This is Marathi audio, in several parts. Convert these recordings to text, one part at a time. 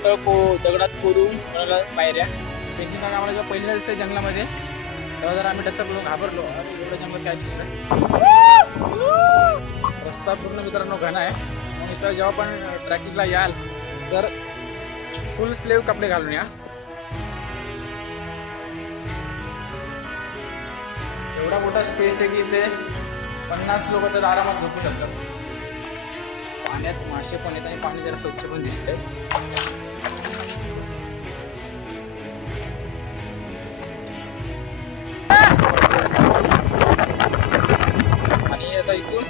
कातळ को दगडात कोरून बनवल्या पायऱ्या त्यांची मग आम्हाला जेव्हा पहिल्यांदा दिसते जंगलामध्ये तेव्हा जर आम्ही टचकलो घाबरलो. एवढं जंगल काय दिसलं रस्ता पूर्ण मित्रांनो घाण आहे. आणि इथं जेव्हा पण ट्रॅकिंगला याल तर फुल स्लेव कपडे घालून या. एवढा मोठा स्पेस आहे की इथे पन्नास लोक तर आरामात झोपू शकतात. पाण्यात मासे पण आहेत आणि पाणी जरा स्वच्छ पण दिसतंय. आणि आता इथून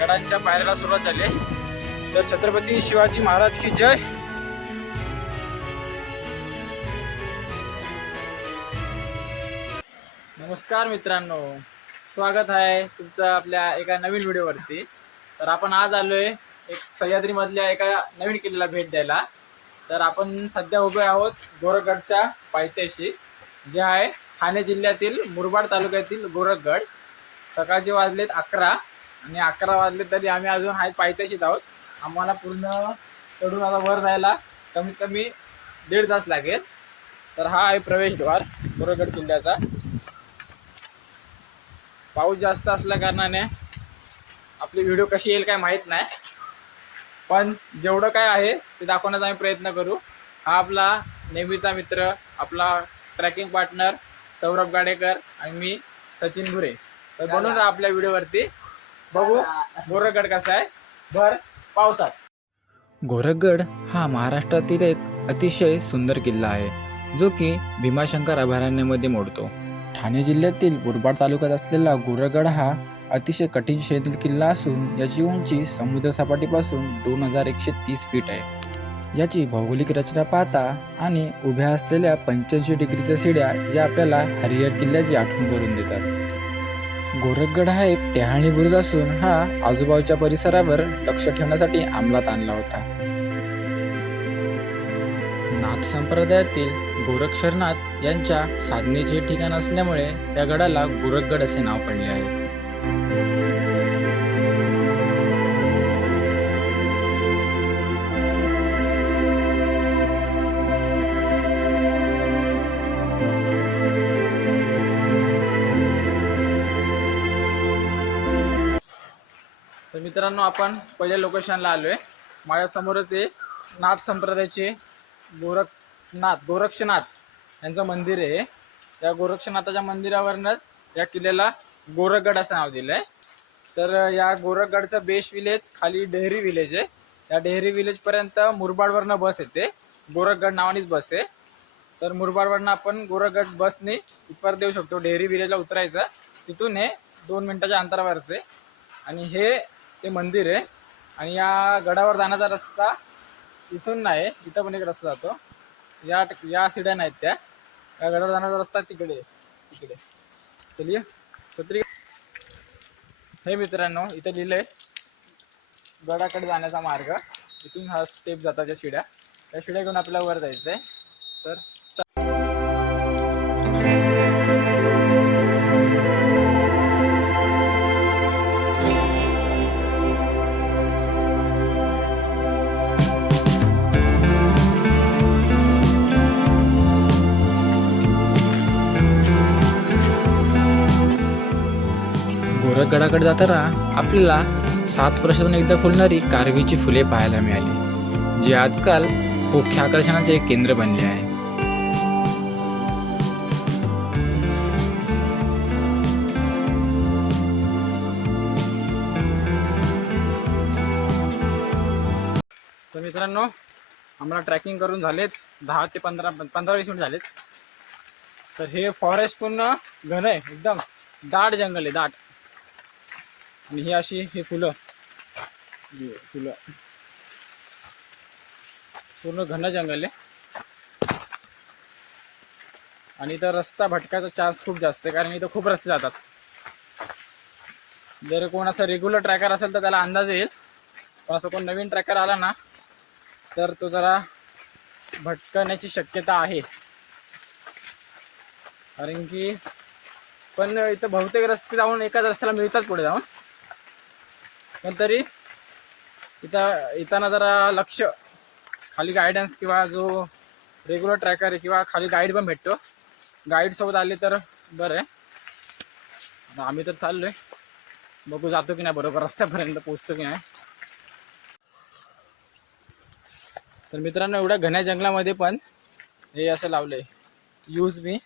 गडांच्या पायऱ्याला सुरुवात झाली आहे. तर छत्रपती शिवाजी महाराज की जय. नमस्कार मित्रांनो. स्वागत आहे तुमचं आपल्या एका नवीन व्हिडिओवरती. तर आपण आज आलोय एक सह्याद्रीमधल्या एका नवीन किल्ल्याला भेट द्यायला. तर आपण सध्या उभे आहोत गोरखगडच्या पायथ्याशी जे आहे ठाणे जिल्ह्यातील मुरबाड तालुक्यातील गोरखगड. सकाळचे वाजलेत अकरा आणि अकरा वाजले तरी आम्ही अजून आहेत पायथ्याशीच आहोत. आम्हाला पूर्ण चढून आता वर जायला कमीत कमी दीड तास लागेल. तर हा आहे प्रवेशद्वार गोरखगड किल्ल्याचा. पाऊस जास्त असल्या कारणाने आपली व्हिडिओ कशी येईल काय माहीत नाही. पण जेवढं काय आहे ते दाखवण्याचा आम्ही प्रयत्न करू. हा आपला नेहमीचा मित्र आपला ट्रॅकिंग पार्टनर सौरभ गाडेकर आणि मी सचिन भुरे. तर बनून राहा आपल्या व्हिडिओवरती. बघू गोरखगड कसा आहे. भर पावसात. गोरखगड हा महाराष्ट्रातील एक अतिशय सुंदर किल्ला आहे जो की भीमाशंकर अभयारण्यामध्ये मोडतो. ठाणे जिल्ह्यातील मुरबाड तालुक्यात असलेला गोरखगड हा अतिशय कठीण शैलीतील किल्ला असून याची उंची समुद्रसपाटीपासून दोन हजार एकशे तीस फीट आहे. याची भौगोलिक रचना पाहता आणि उभ्या असलेल्या पंच्याऐंशी डिग्रीच्या शिड्या या आपल्याला हरिहर किल्ल्याची आठवण करून देतात. गोरखगड हा एक टेहाणी बुरुज असून हा आजूबाजूच्या परिसरावर लक्ष ठेवण्यासाठी अंमलात आणला होता. नाथ संप्रदायातील गोरक्षरनाथ यांच्या साधनेचे ठिकाण असल्यामुळे या गडाला गोरखगड असे नाव पडले आहे. मित्रांनो आपण पहिल्या लोकेशनला आलो आहे माझ्यासमोरच हे नाथ संप्रदायाचे गोरखनाथ गोरक्षनाथ यांचं मंदिर आहे. या गोरक्षनाथाच्या मंदिरावरूनच या किल्ल्याला गोरखगड असं नाव दिलं आहे तर या गोरखगडचं बेश विलेज खाली डेहरी विलेज आहे. या डेहरी विलेजपर्यंत मुरबाडवरनं बस येते. गोरखगड नावानेच बस आहे. तर मुरबाडवरनं आपण गोरखगड बसने उपर देऊ शकतो. डेहरी विलेजला उतरायचं. तिथून हे दोन मिनिटाच्या अंतरावरचे आणि हे ते मंदिर आहे. आणि या गडावर जाण्याचा रस्ता इथून नाही इथं पण एक रस्ता जातो. या या सिड्या नाहीत त्या. या गडावर जाण्याचा रस्ता तिकडे आहे. तिकडे. चलिये छत्री हे मित्रांनो इथं लिहिलंय गडाकडे जाण्याचा मार्ग. इथून हा स्टेप जातात त्या शिड्या त्या शिड्या घेऊन आपल्याला वर जायचंय. तर गडाकडे जाताना आपल्याला सात वर्षातून एकदा फुलणारी कारवीची फुले पाहायला मिळाली जी आजकाल मुख्य आकर्षणाचे केंद्र बनले आहे. तर मित्रांनो आम्हाला ट्रॅकिंग करून झालेत दहा ते पंधरा पंधरा वीस मिनिट झालेत. तर हे फॉरेस्ट पूर्ण घन आहे एकदम दाट जंगल आहे दाट. आणि ही अशी ही फुलं. फुलं. पूर्ण घन जंगल आहे. आणि इथं रस्ता भटकायचा चान्स खूप जास्त आहे कारण इथं खूप रस्ते जातात. जर कोण असं रेग्युलर ट्रॅकर असेल तर त्याला अंदाज येईल. पण असं कोण नवीन ट्रॅकर आला ना तर तो जरा भटकण्याची शक्यता आहे. कारण की पण इथं बहुतेक रस्ते जाऊन एकाच रस्त्याला मिळतात पुढे जाऊन. पण तरी इथं येताना जरा लक्ष. खाली गायडन्स किंवा जो रेग्युलर ट्रॅकर आहे किंवा खाली गाईड पण भेटतो. गाईड सोबत आले तर बरं आहे. आम्ही तर चाललोय. बघू जातो की नाही बरोबर रस्त्यापर्यंत पोचतो की नाही. तर मित्रांनो एवढ्या घन्या जंगलामध्ये पण हे असं लावलंय. यूज मी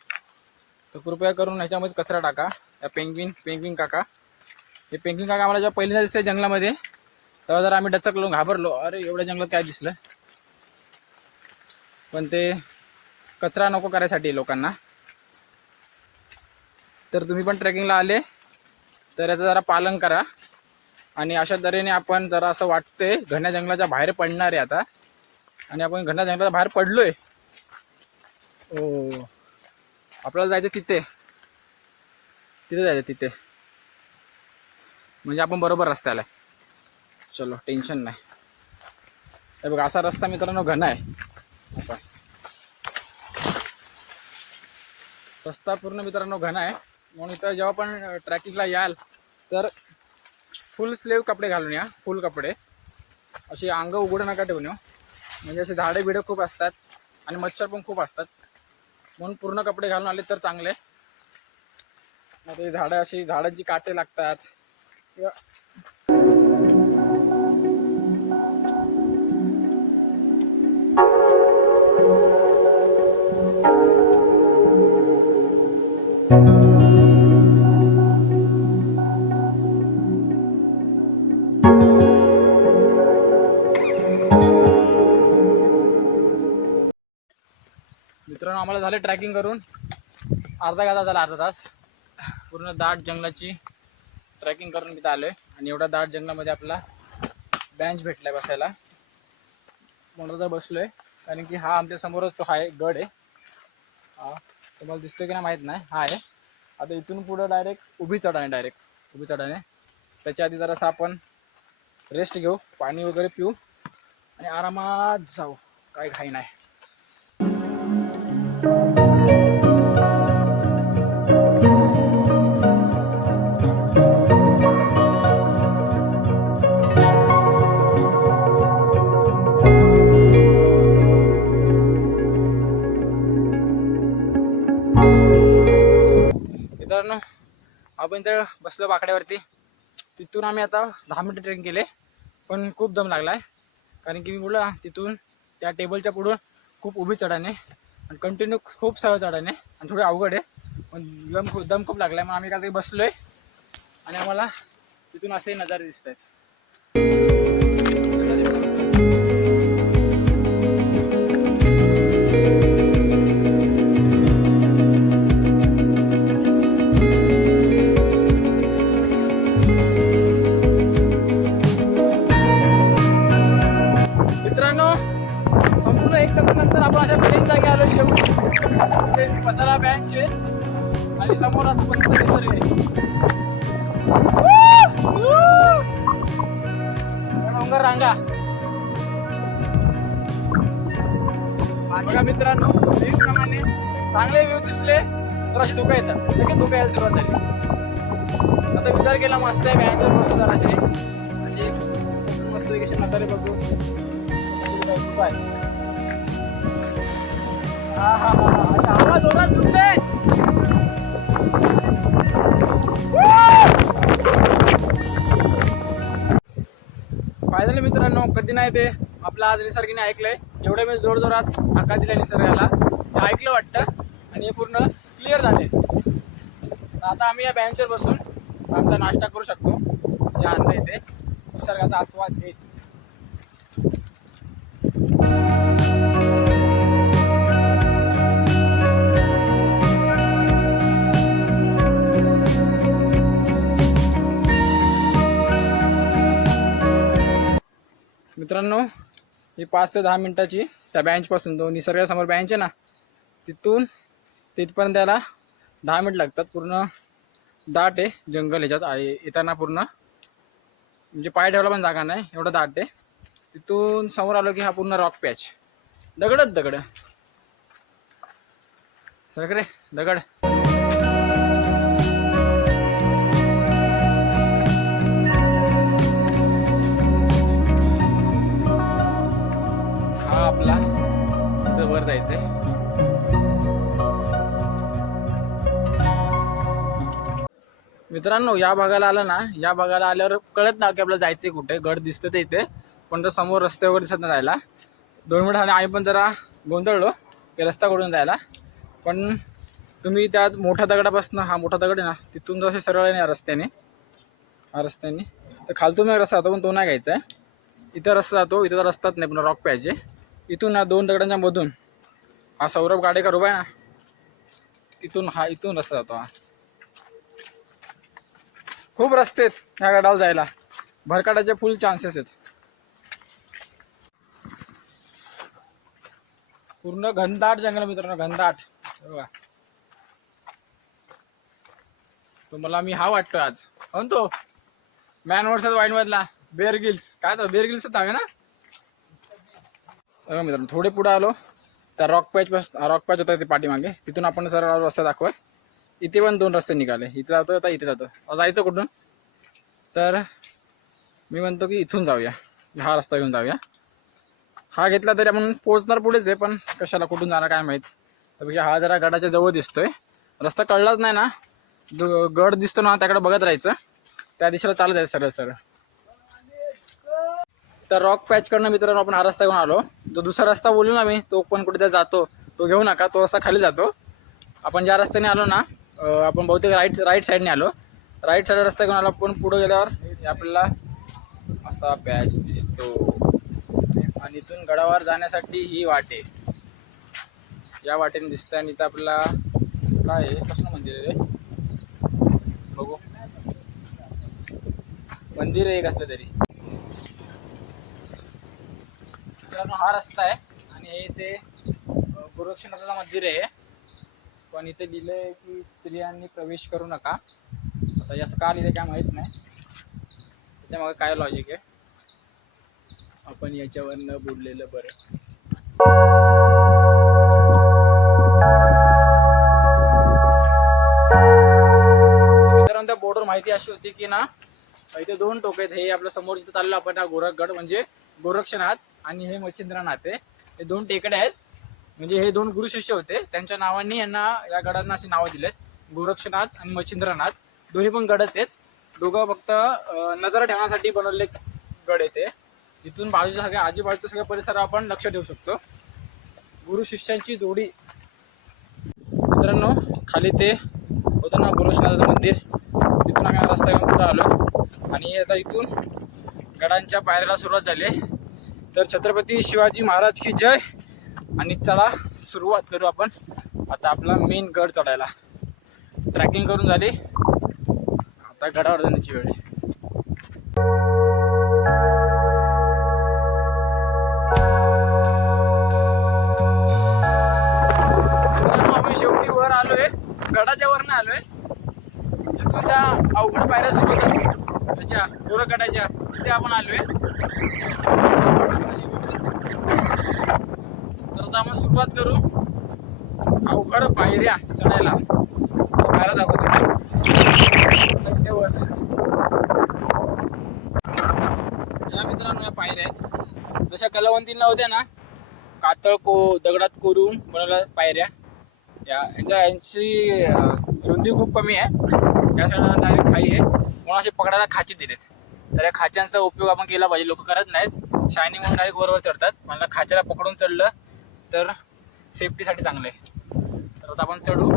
तर कृपया करून ह्याच्यामध्ये कचरा टाका. या पेंग्विन पेंग्विन काका. हे पेंकिंग काका आम्हाला जेव्हा पहिल्यांदा दिसले जंगलामध्ये तेव्हा जरा आम्ही डचकलो घाबरलो. अरे एवढ्या जंगलात काय दिसलं? पण ते कचरा नको करायसाठी लोकांना. तर तुम्ही पण ट्रेकिंगला आले तर याचं जरा पालन करा. आणि अशा तऱ्हेने आपण जरा असं वाटतंय घन्या जंगलाच्या बाहेर पडणार आहे आता. आणि आपण घन्या जंगलाच्या बाहेर पडलोय. ओ आपल्याला जायचं तिथे. तिथे जायचं तिथे. म्हणजे आपण बरोबर रस्त्याला आहे. चलो टेन्शन नाही. हे बघा असा रस्ता मित्रांनो घन आहे. असा. रस्ता पूर्ण मित्रांनो घन आहे. म्हणून इथं जेव्हा पण ट्रॅकिंगला याल तर फुल स्लीव कपडे घालून या. फुल कपडे. अशी अंग उघडं नका ठेवून येऊ म्हणजे असे झाडे बिडे खूप असतात आणि मच्छर पण खूप असतात. म्हणून पूर्ण कपडे घालून आले तर चांगले. मग ते झाडं अशी झाडांची काटे लागतात. Ja. मित्रांनो आम्हाला झाले ट्रॅकिंग करून. अर्धा गादा झाला अर्धा तास. पूर्ण दाट जंगलाची. ट्रॅकिंग करून तिथं आलोय. आणि एवढा दाट जंगलामध्ये आपला बेंच भेटलाय बसायला. म्हणून तर बसलोय. कारण की हा आमच्या समोरच तो आहे गड आहे. हा तुम्हाला दिसतोय की नाही माहीत नाही. हा आहे. आता इथून पुढं डायरेक्ट उभी चढाने डायरेक्ट उभी चढाने. त्याच्या आधी जरासा आपण रेस्ट घेऊ. पाणी वगैरे पिऊ. आणि आरामात जाऊ. काय घाई नाही. बसलो बाकड्यावरती. तिथून आम्ही आता दहा मिनटं ट्रेन केले पण खूप दम लागला आहे कारण की मी बोलला तिथून त्या टेबलच्या पुढून खूप उभी चढाने आणि कंटिन्यू खूप सरळ चढाने आणि थोडे अवघड आहे पण दम खूप दम खूप लागला आहे मग आम्ही एकातरी बसलो आहे आणि आम्हाला तिथून असे नजारे दिसत आहेत मसाला बँच आहे आणि समोर असं मस्त निसर्ग आहे डोंगर रांगा. बघा मित्रांनो प्रमाणे चांगले व्ह्यू दिसले तर असे धुका येतात. लगेच धुका यायला सुरुवात झाली. आता विचार केला मस्त आहे बँचवर बसू जरा असे असे मस्त कशी नजारे बघू. हा हा हा. फायनली मित्रांनो कधी नाही ते. आपलं आज निसर्गाने ऐकलंय. एवढे मी जोर जोरात हाका दिल्या निसर्गाला ते ऐकलं वाटतं आणि हे पूर्ण क्लिअर झाले तर आता आम्ही या बँचवर बसून आमचा नाश्ता करू शकतो. जे आणलं इथे निसर्गाचा आस्वाद घेत. मित्रांनो ही पाच ते दहा मिनटाची त्या बँचपासून जो निसर्गासमोर बँच आहे ना तिथून तिथपर्यंत त्याला दहा मिनट लागतात. पूर्ण दाट आहे जंगल ह्याच्यात आहे येताना पूर्ण म्हणजे पाय ठेवायला पण जागा नाही एवढं दाट आहे. तिथून समोर आलो की हा पूर्ण रॉक पॅच दगडच दगड. सगळे दगड. जायचंय. मित्रांनो या भागाला आलं ना या भागाला आल्यावर कळत ना की आपल्याला जायचंय कुठे. गड दिसतो ते इथे पण तर समोर रस्त्यावर दिसत नाही राहिला दोन मिनिट आणि आम्ही पण जरा गोंधळलो की रस्ता कुठून जायला. पण तुम्ही त्यात मोठ्या दगडापासून हा मोठा दगड आहे ना तिथून जसे सरळ आहे ना रस्त्याने. हा रस्त्याने. तर खालतून एक रस्ता जातो पण तो नाही घ्यायचा आहे. इथं रस्ता जातो इथं रस्ताच नाही पण रॉक पाहिजे. इथून ना दोन दगडांच्या मधून हा सौरभ गाडेकर उभा आहे ना. तिथून हा इथून रस्ता जातो हा. खूप रस्ते आहेत ह्या गडावर जायला. भरकाटाचे फुल चान्सेस आहेत. पूर्ण घनदाट जंगल मित्रांनो घनदाट. हे बघा. तुम्हाला मी हा वाटतो आज. म्हणतो मॅन वर्सेस वाईन मधला. बेअर गिल्स काय तर बेअर गिल्स आहे ना? बघा मित्रांनो थोडे पुढे आलो. त्या रॉक पॅच बस रॉक पॅच होता ते पाठीमागे. तिथून आपण सर रस्ता दाखवाय. इथे पण दोन रस्ते निघाले. इथे जातो आता इथे जातो. जायचं कुठून? तर मी म्हणतो की इथून जाऊया. हा रस्ता घेऊन जाऊया. हा घेतला तरी आपण पोहोचणार पुढेच आहे पण कशाला कुठून जाणार काय माहीत. त्यापेक्षा हा जरा गडाच्या जवळ दिसतोय. रस्ता कळलाच नाही ना. जो गड दिसतो ना त्याकडे बघत राहायचं. त्या दिशेला चालत आहे सरळ सरळ. तर रॉक पॅचकडनं मित्रांनो आपण हा रस्ता घेऊन आलो. जो दुसरा रस्ता बोलू ना मी तो पण कुठे जातो. तो घेऊ नका तो रस्ता खाली जातो. आपण ज्या रस्त्याने आलो ना आपण बहुतेक राईट राईट साईडने आलो. राईट साईड रस्ता घेऊन आलो पण पुढं गेल्यावर हे आपल्याला असा पॅच दिसतो. आणि इथून गडावर जाण्यासाठी ही वाटे. या वाटेने दिसतं आणि इथं आपल्याला काय आहे? कसलं मंदिर आहे रे? बघू. मंदिर आहे कसलं तरी. तर हा रस्ता आहे आणि हे ते अं, गोरक्षनाथाचं मंदिर आहे. पण इथे लिहिलंय की स्त्रियांनी प्रवेश करू नका. आता याचं का लिहिलंय काय माहीत नाही. त्याच्यामागे काय लॉजिक आहे? आपण याच्यावर न बुडलेलं बरं त्या बोर्डवर माहिती अशी होती की ना इथे दोन टोक आहेत. हे आपल्यासमोर जिथे चाललं आपण हा गोरखगड. म्हणजे गोरक्षनाथ आणि हे मच्छिंद्रनाथ. आहे हे दोन टेकडे आहेत. म्हणजे हे दोन गुरु शिष्य होते. त्यांच्या नावांनी यांना या गडांना अशी नावं दिलेत. गोरक्षनाथ आणि मच्छिंद्रनाथ. दोन्ही पण गडच आहेत. दोघं फक्त नजर ठेवण्यासाठी बनवलेले गड येते इथून बाजूच्या सगळ्या आजूबाजूच्या सगळ्या परिसर आपण लक्ष ठेवू शकतो. गुरु शिष्यांची जोडी. मित्रांनो खाली ते होतं ना गोरक्षनाथाचं मंदिर. तिथून आम्ही हा रस्ता घेऊन पुढे आलो. आणि आता इथून गडांच्या पायऱ्याला सुरुवात झाली आहे. तर छत्रपती शिवाजी महाराज की जय. आणि चढा सुरुवात करू आपण. आता आपला मेन गड चढायला. ट्रॅकिंग करून झाली. आता गडावर जाण्याची वेळ आहे. शेवटी वर आलोय. गडाच्या वर आलोय. जिथून त्या अवघड पायऱ्या सुरू होतात. त्याच्या गडाच्या तिथे आपण आलोय. तर आता आपण सुरुवात करू. अवघड पायऱ्या चढायला. पायऱ्या दाखवतो. या मित्रांनो या पायऱ्या आहेत. जशा कलावंतींना होत्या ना कातळ को दगडात कोरून बनवल्या पायऱ्या. या यांच्या यांची रुंदी खूप कमी आहे. या साईडला डायरेक्ट खाई आहे. म्हणून असे पकडायला खाची दिलेत. तर या खाच्यांचा उपयोग आपण केला पाहिजे. लोक करत नाहीत. शायनिंग म्हणून डायरेक्ट वरवर चढतात. मला खाच्याला पकडून चढलं तर सेफ्टीसाठी चांगलं आहे. तर आता आपण चढू.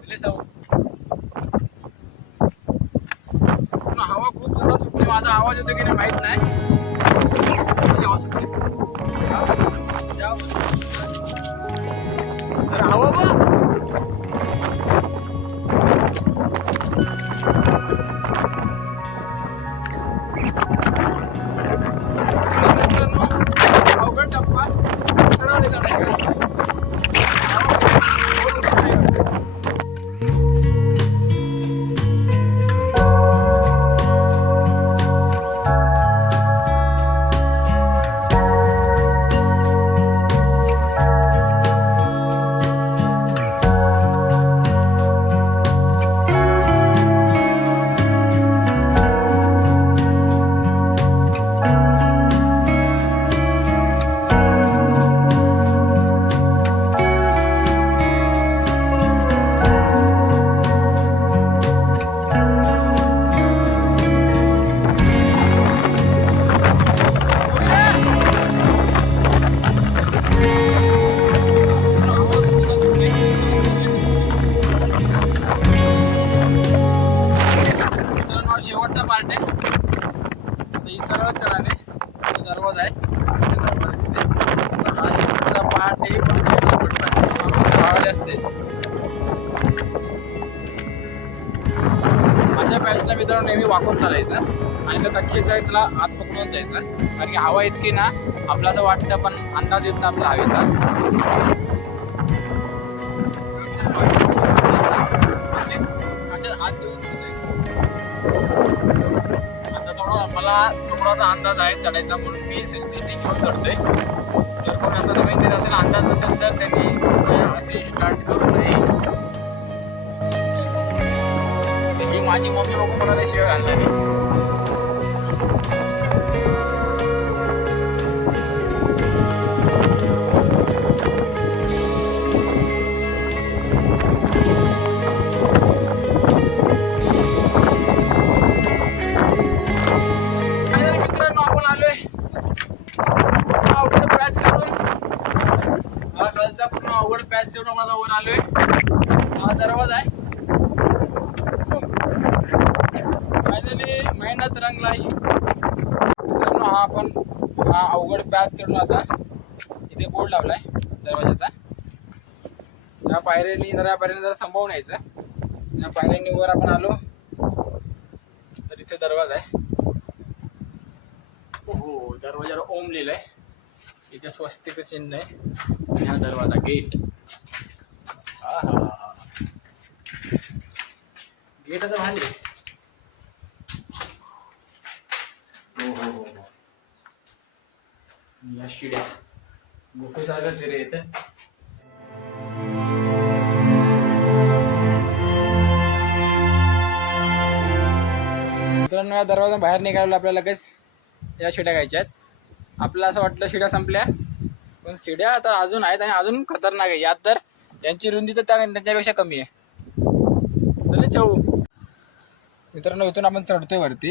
चले जाऊ. हवा खूप जोरात सुटली. माझा आवाज येतो की नाही माहीत नाही. हवा सुटली. तर हवा हवा इतकी ना आपलं असं वाटतं पण अंदाज येत ना. म्हणजे आपला हवेचा आता थोडा मला थोडासा अंदाज आहे चढायचा म्हणून मी सेल्फी स्टिक घेऊन चढतोय. जर कोण असं नवीन देत असेल अंदाज नसेल तर त्यांनी असे स्टार्ट करू नये. ही माझी मम्मी बघून मला शिवाय घालणार अवघड पॅच चढून आता वर आलोय. हा दरवाजा आहे. फायनली मेहनत रंगला हा. आपण हा अवघड पॅच चढून आता. इथे बोर्ड लावलाय दरवाजाचा. या पायऱ्यांनी जरा या पायऱ्यांनी जरा संभावून यायचं या पायऱ्यांनी वर आपण आलो तर इथे दरवाजा आहे. हो दरवाजावर ओम लिहिलंय. इथे स्वस्तिक चिन्ह आहे. आणि हा दरवाजा गेट गेट आता भारी. हो हो हो हो. या शिड्या. मित्रांनो या दरवाजा बाहेर निघायला आपल्याला लगेच या शिड्या घ्यायच्या आहेत. आपल्याला असं वाटलं शिड्या संपल्या. पण शिड्या तर अजून आहेत आणि अजून खतरनाक आहे. यात तर यांची रुंदी तर त्या त्यांच्यापेक्षा कमी आहे. तर चऊ मित्रांनो इथून आपण चढतोय वरती.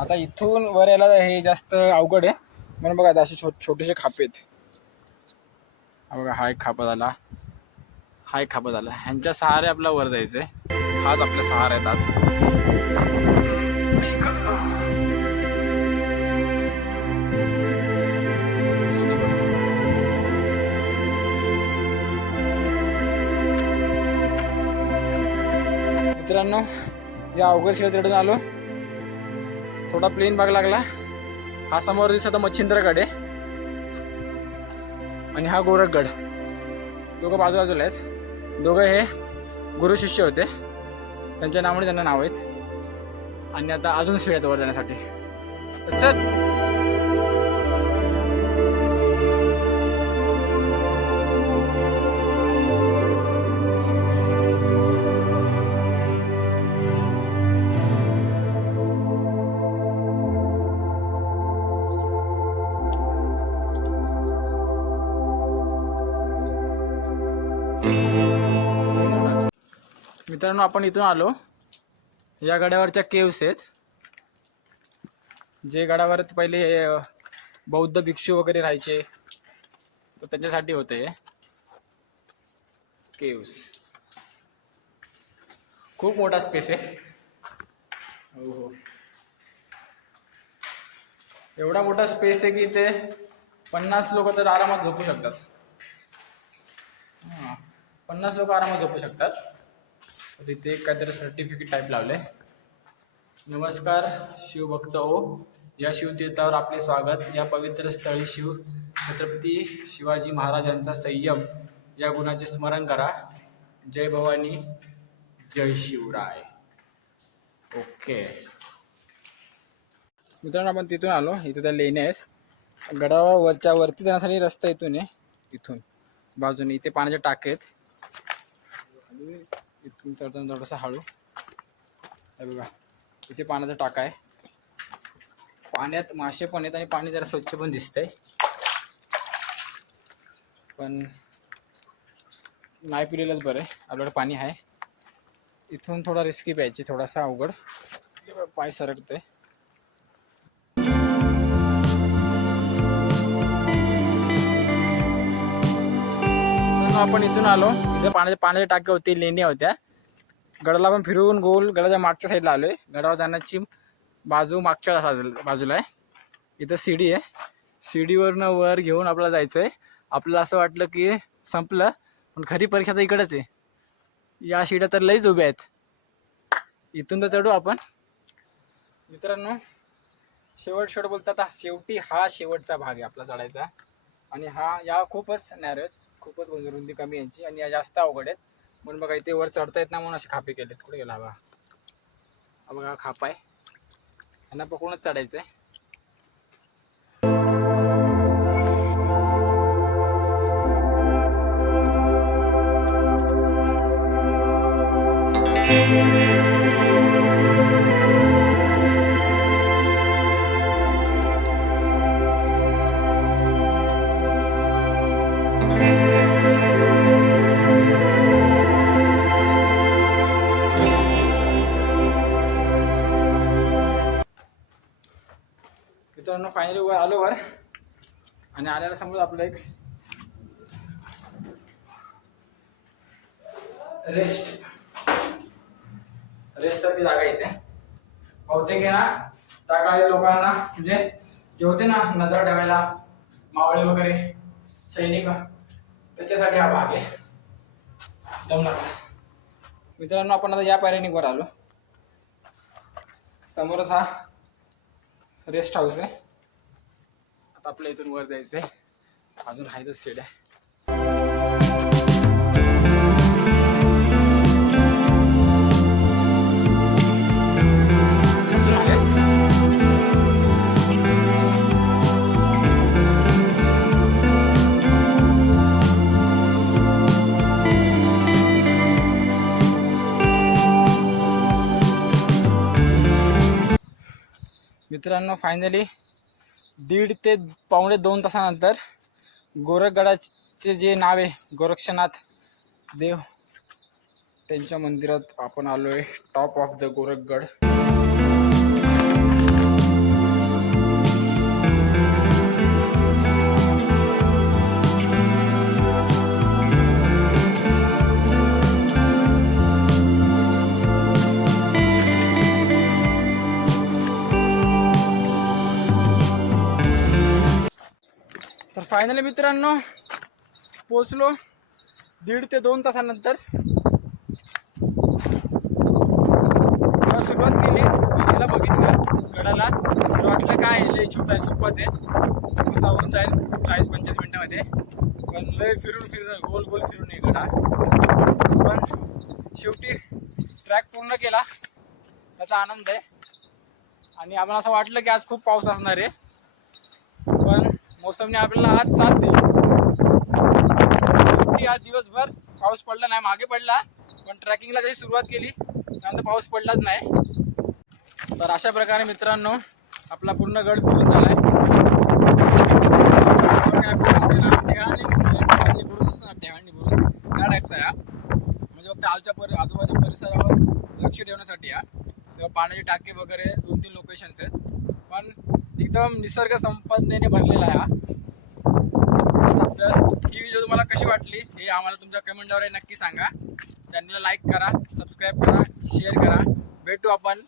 आता इथून वर यायला हे जास्त अवघड आहे. म्हणून बघा आता असे छो छोटेसे खापे आहेत. बघा हा एक खापा झाला. हा एक खापा झाला. ह्यांच्या सहारे आपला वर जायचं आहे हाच आपला सहारा आहेत आज. मित्रांनो या अवघड शिवाय चढून आलो. थोडा प्लेन भाग लागला. हा समोर दिसत मच्छिंद्रगड आहे. आणि हा गोरखगड. दोघं बाजूबाजूला आहेत. दोघं हे गुरु शिष्य होते. त्यांच्या नावाने त्यांना नाव आहेत. आणि आता अजून शिळ आहेत वर जाण्यासाठी चल. मित्रांनो आपण इथून आलो. या गड्यावरच्या केव्स आहेत. जे गडावर पहिले हे बौद्ध भिक्षू वगैरे राहायचे तर त्याच्यासाठी होते. केव्स खूप मोठा स्पेस आहे. हो हो. एवढा मोठा स्पेस आहे की इथे पन्नास लोक तर आरामात झोपू शकतात. पन्नास लोक आरामात झोपू शकतात. तर इथे काहीतरी सर्टिफिकेट टाईप लावले नमस्कार शिवभक्त ओ या शिवतीर्थावर आपले स्वागत. या पवित्र स्थळी शिव छत्रपती शिवाजी महाराजांचा संयम या गुणाचे स्मरण करा. जय भवानी जय शिवराय. ओके. मित्रांनो आपण तिथून आलो. इथे त्या लेण्या आहेत. गडावरच्या वरती जाण्यासाठी रस्ता इथून. आहे इथून. बाजूने इथे पाण्याचे टाके आहेत. इथून चढताना थोडासा हळू. हे बघा इथे पाण्याचा टाका आहे. पाण्यात मासे पण आहेत आणि पाणी जरा स्वच्छ पण दिसतंय. पण नाही पिलेलंच बरं आहे. आपल्याकडे पाणी आहे. इथून थोडा रिस्की प्यायची थोडासा अवघड. पाय सरकतोय. मित्रांनो, आपण इथून आलो इथे पाण्याच्या पाण्याच्या टाक्या होती लेण्या होत्या. गडाला आपण फिरवून गोल गडाच्या मागच्या साईडला आलोय. गडावर जाण्याची बाजू मागच्या बाजूला आहे. इथं सीडी आहे. सीडीवरनं वर घेऊन आपल्याला जायचं आहे आपल्याला असं वाटलं की संपलं पण खरी परीक्षा तर इकडंच आहे. या शिड्या तर लईच उभ्या आहेत. इथून तर चढू आपण. मित्रांनो शेवट शेवट बोलतात हा शेवटी हा शेवटचा भाग आहे आपला चढायचा. आणि हा या खूपच नॅरो आहेत. खूपच रुंदी रुंदी कमी यांची आणि या जास्त अवघड आहेत. म्हणून बघा इथे वर चढता येत ना म्हणून असे खापे केलेत. कुठे गेला हा? बघा हा खापा आहे. यांना पकडूनच चढायचं आहे फायनली वर आलो वर. आणि आल्याला समोर आपलं एक. रेस्ट रेस्ट सारखी जागा येते बहुतेक आहे ना त्या काळी लोकांना म्हणजे जे होते ना नजर ठेवायला मावळे वगैरे सैनिक त्याच्यासाठी हा भाग आहे. दम मित्रांनो आपण आता या पायऱ्याने आलो. समोरच हा रेस्ट हाऊस आहे. आता आपल्या इथून वर जायचंय. अजून आहे तर सीड आहे मित्रांनो फायनली दीड ते पावणे दोन तासानंतर गोरखगडाचे जे नाव आहे गोरक्षनाथ देव त्यांच्या मंदिरात आपण आलो आहे top of the Gorakhgad. Finally मित्रांनो पोचलो दीड ते दोन तासानंतर. सुरुवात केली. त्याला बघितलं गडाला. वाटलं काय लय छोट आहे सोपाच आहे. जाऊन जाईल चाळीस पंचवीस मिनिटामध्ये. पण लय फिरून फिरून गोल गोल फिरून आहे गडा. पण शेवटी ट्रॅक पूर्ण केला. त्याचा आनंद आहे. आणि आम्हाला असं वाटलं की आज खूप पाऊस असणार आहे. पण मोसमने आपल्याला आज साथ दिली. आज दिवसभर पाऊस पडला नाही मागे पडला पण ट्रॅकिंगला जशी सुरुवात केली त्यानंतर पाऊस पडलाच नाही. तर अशा प्रकारे मित्रांनो आपला पूर्ण गड फिरून झाला आहे. टेहळणी असतं ना, त्या टाईपचा म्हणजे फक्त आजच्या परि आजूबाजूच्या परिसरावर लक्ष ठेवण्यासाठी या तेव्हा पाण्याचे टाके वगैरे दोन तीन लोकेशन्स आहेत. पण एकदम निसर्ग संपदेने भरलेला आहे तर ही व्हिडिओ तुम्हाला कशी वाटली हे आम्हाला तुमच्या कमेंटद्वारे नक्की सांगा. चॅनलला लाईक करा सबस्क्राईब करा शेअर करा. भेटू आपण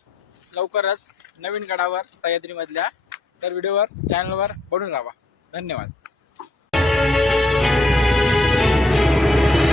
लवकरच नवीन गडावर सह्याद्रीमधल्या. तर व्हिडिओवर चॅनलवर बनून राहा. धन्यवाद.